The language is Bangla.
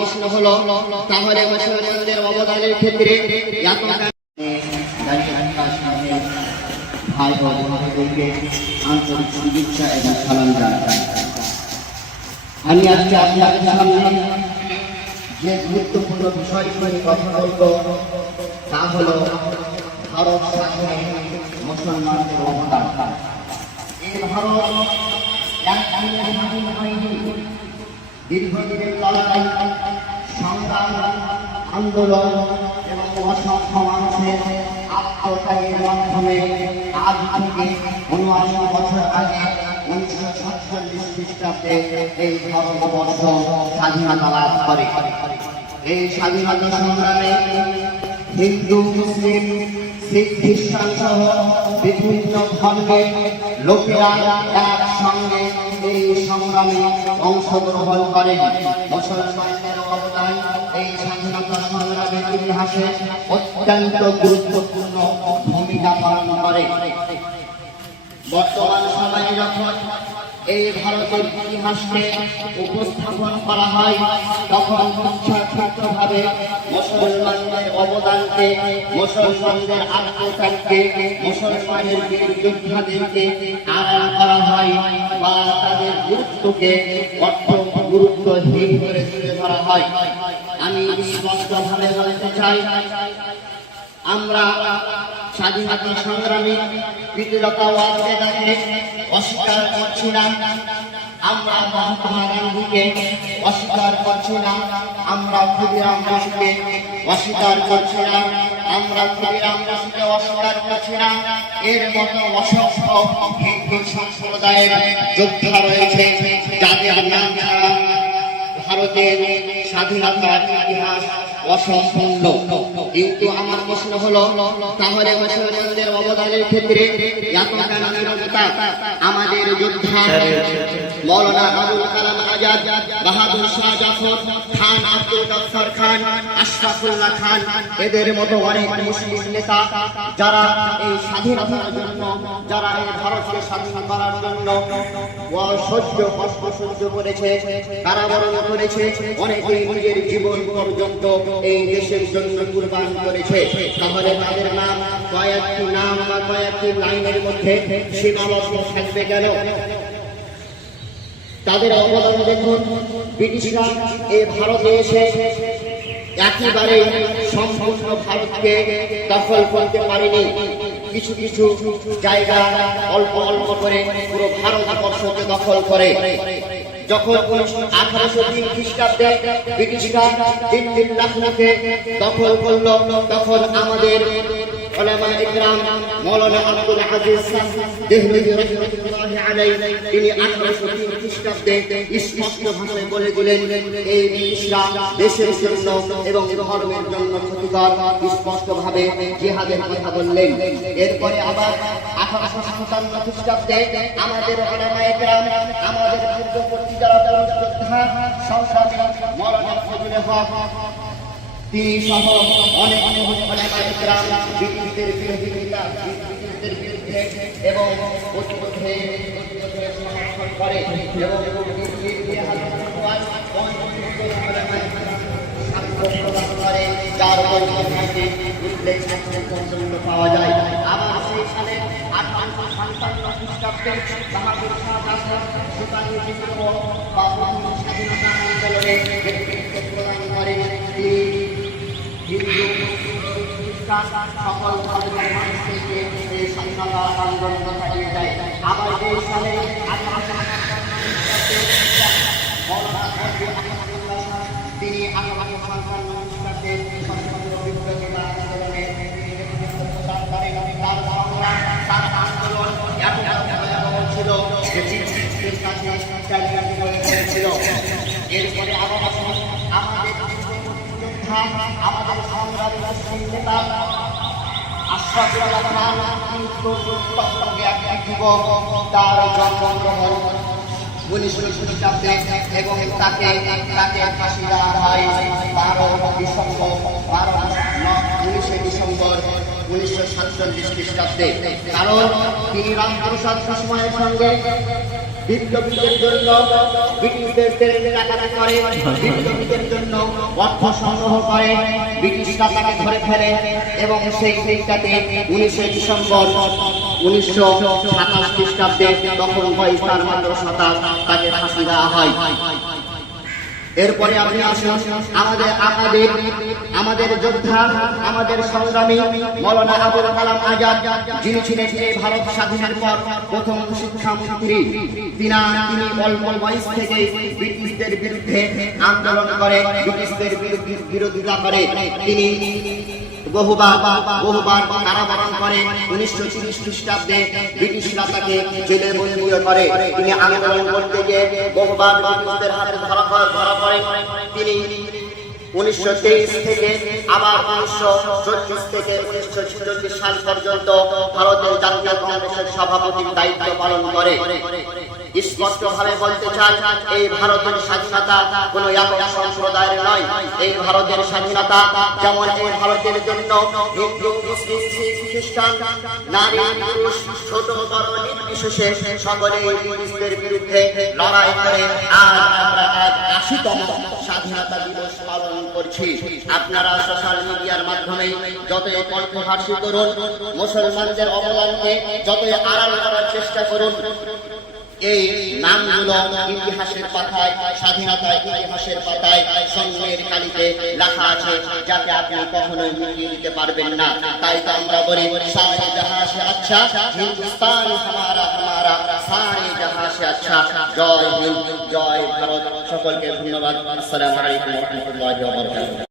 প্রশ্ন হলো, তাহলে মুসলমানদের অবদানের ক্ষেত্রে ভাই ও বোনদেরকে আন্তরিক শুভেচ্ছা এবং সালাম জানাই। আমি আজকে আপনাদের সামনে যে গুরুত্বপূর্ণ বিষয়টি নিয়ে কথা বলব তা হলো ভারত শাসনে মুসলমানদের অবদান। এই ভারত দীর্ঘদিনের লড়াই, সংগ্রাম, আন্দোলন এবং অসংখ্য মানুষের আত্মত্যাগের মাধ্যমে আজ থেকে ৭৯ বছর আগে ১৯৪৭ খ্রিস্টাব্দে এই ভারতবর্ষ স্বাধীনতা লাভ করে। এই স্বাধীনতা সংগ্রামে হিন্দু, মুসলিম, শিখ, খ্রিস্টান সহ বিভিন্ন ধর্মের লোকেরা একসঙ্গে এই সংগ্রামে অংশগ্রহণ করে। মুসলমানদের অবদান এই স্বাধীনতা সংগ্রামের ইতিহাসে অত্যন্ত গুরুত্বপূর্ণ ভূমিকা পালন করে। বর্তমান সময়ে যখন এই ভারতের ইতিহাসকে উপস্থাপন করা হয় তখন ইচ্ছাকৃতভাবে মুসলমানদের অবদানকে, মুসলমানদের আত্মত্যাগকে, মুসলমানের যোদ্ধাদেরকে আড়াল করা হয় বা তাদের গুরুত্বকে গুরুত্বহীন করে তুলে ধরা হয়। আমি স্পষ্টভাবে বলতে চাই, আমরা স্বাধীনতা সংগ্রামী বীরতা ওয়াজপেয়ীকে অস্বীকার করছি না, আমরা মহাত্মা গান্ধীকে অস্বীকার করছি না, আমরা ক্ষুদিরাম বসুকে অস্বীকার করছি না, আমরা ক্ষুদিরাম বসুকে অস্বীকার করছি না। এর মতো অসংখ্য হিন্দু সম্প্রদায়ের যোদ্ধা রয়েছে যাদের নাম ছাড়া ভারতের স্বাধীনতার ইতিহাস অসম্পূর্ণ। কিন্তু আমার প্রশ্ন হলো, তাহলে মুসলমানদের অবদানের ক্ষেত্রে এত কেন নীরবতা? আমাদের যোদ্ধা মৌলানা আবুল কালাম আজাদ, বাহাদুর শাহ জাফর খান, আব্দুল গফফার খান, আশরাফুল্লাহ খান, এদের মতো অনেক মুসলিম নেতা যারা এই স্বাধীনতার জন্য, যারা এই ভারতকে স্বাধীন করার জন্য কষ্ট সহ্য করেছে, কারাবরণ করেছে, অনেকে নিজের জীবন পর্যন্ত এই দেশের জন্য কুরবান করেছে। তাহলে তাদের নাম কয়েকটি নাম বা কয়েকটি লাইনের মধ্যে সীমাবদ্ধ থাকবে কেন? তাদের অবদান দেখুন। ব্রিটিশরা এই ভারতে এসে একেবারে সম্পূর্ণ ভারতকে দখল করতে পারেনি। কিছু কিছু জায়গা অল্প অল্প করে পুরো ভারতবর্ষকে দখল করে। যখন 1803 খ্রিস্টাব্দে ব্রিটিশরা দিল্লির লখনউকে দখল করল, তখন আমাদের উলামা ইকরাম মৌলানা আব্দুল আজিজ দেহলভী রাহমাতুল্লাহি আলাইহি তিনি 1803 খ্রিস্টাব্দে স্পষ্ট ভাষায় বলে দিলেন এই ব্রিটিশরা দেশের জন্য এবং ধর্মের জন্য ক্ষতিকর। স্পষ্টভাবে জিহাদের কথা বললেন। এরপরে আবার 1857 খ্রিস্টাব্দে আমাদের উলামা ইকরাম, আমাদের পূর্ববর্তী যারা যোদ্ধা সংগ্রামী মৌলানা ফজলুল হক তিনি সহ অনেক উলামা ইকরাম ব্রিটিশদের বিরোধিতা, ব্রিটিশদের বিরুদ্ধে এবং প্রতিরোধে সমর্থন করে এবং যার উল্লেখ পাওয়া যায়। আবার সেই সালে 1857 খ্রিস্টাব্দে বাহাদুর শাহ জাফর সুলতানি বিদ্রোহ বা স্বাধীনতা আন্দোলনে নেতৃত্ব প্রদান করেন। হিন্দু, খ্রিস্টান সকল ধর্মের মানুষকে এই স্বাধীনতা আন্দোলন চালিয়ে যায়। আবার এই সালে 1857 তিনি 1857 খ্রিস্টাব্দে স্বাধীনতা বিপ্লবী আন্দোলনে নেতৃত্ব প্রদান করেন। তার সংগ্রাম, তার আন্দোলন এত ভয়াবহ ছিল যে ব্রিটিশদের কাছে চালিয়ে হয়েছিল। এরপরে আবার আমাদের সংগ্রামী মুসলিম নেতা আশরাফুল্লাহ খান যুবক, তার জন্মগ্রহণ 19 খ্রিস্টাব্দে এবং তাকে ফাঁসি দেওয়া হয় 19 ডিসেম্বর 1947 খ্রিস্টাব্দে। কারণ তিনি রামপ্রসাদ বিস্ময়ের সঙ্গে বিপ্লবীদের জন্য ব্রিটিশদের ডাকাতি করে, বিপ্লবীদের জন্য অর্থ সংগ্রহ করে ব্রিটিশরা তাকে ধরে ফেলে এবং সেই দিনটাতে 19 ডিসেম্বর 1927 খ্রিস্টাব্দে তখন বয়স তার মাত্র 27 তাকে ফাঁসি দেওয়া হয়। এরপরে আপনি আসুন আমাদের যোদ্ধা, আমাদের সংগ্রামী মৌলানা আবুল কালাম আজাদ, যিনি ছিলেন এই ভারত স্বাধীনের পর প্রথম শিক্ষামন্ত্রী। তিনি অল্প বয়স থেকে ব্রিটিশদের বিরুদ্ধে আন্দোলন করে, ব্রিটিশদের বিরোধিতা করে। তিনি বহুবার কারাবরণ করে। 1930 খ্রিস্টাব্দে ব্রিটিশরা তাকে জেলে বন্দী করে। তিনি আন্দোলন করতে গিয়ে বহুবার ব্রিটিশদের হাতে ধরা পড়ে। তিনি 1923 থেকে আবার 1940 থেকে 1946 সাল পর্যন্ত ভারতের জাতীয় কংগ্রেসের সভাপতির দায়িত্ব পালন করে। স্পষ্টভাবে বলতে চাই, এই ভারতের স্বাধীনতা কোন একক সম্প্রদায়ের নয়। এই ভারতের স্বাধীনতা যেমন এই ভারতের জন্য হিন্দু, মুসলিম, শিখ, খ্রিস্টান, নারী, পুরুষ, ছোট বড় নির্বিশেষে সকলে ব্রিটিশদের বিরুদ্ধে লড়াই করে আজ আমরা 80তম স্বাধীনতা দিবস পালন করছি। আপনারা সোশ্যাল মিডিয়ার মাধ্যমে যতই কণ্ঠহাসি করুন, মুসলমানদের অবদানকে যতই আড়াল করার চেষ্টা করুন, এই নামগুলো ইতিহাসের পাতায়, স্বাধীনতার ইতিহাসের পাতায় স্বর্ণের কালিতে লেখা আছে, যাকে আপনি কখনোই মিটিয়ে দিতে পারবেন না। তাই তো আমরা বলি, সারে জাহাঁ সে আচ্ছা হিন্দুস্তান হামারা হামারা, সারে জাহাঁ সে আচ্ছা। জয় হিন্দ, জয় ভারত। সকলকে ধন্যবাদ। আসসালামু আলাইকুম ওয়া রাহমাতুল্লাহি ওয়া বারাকাতুহু।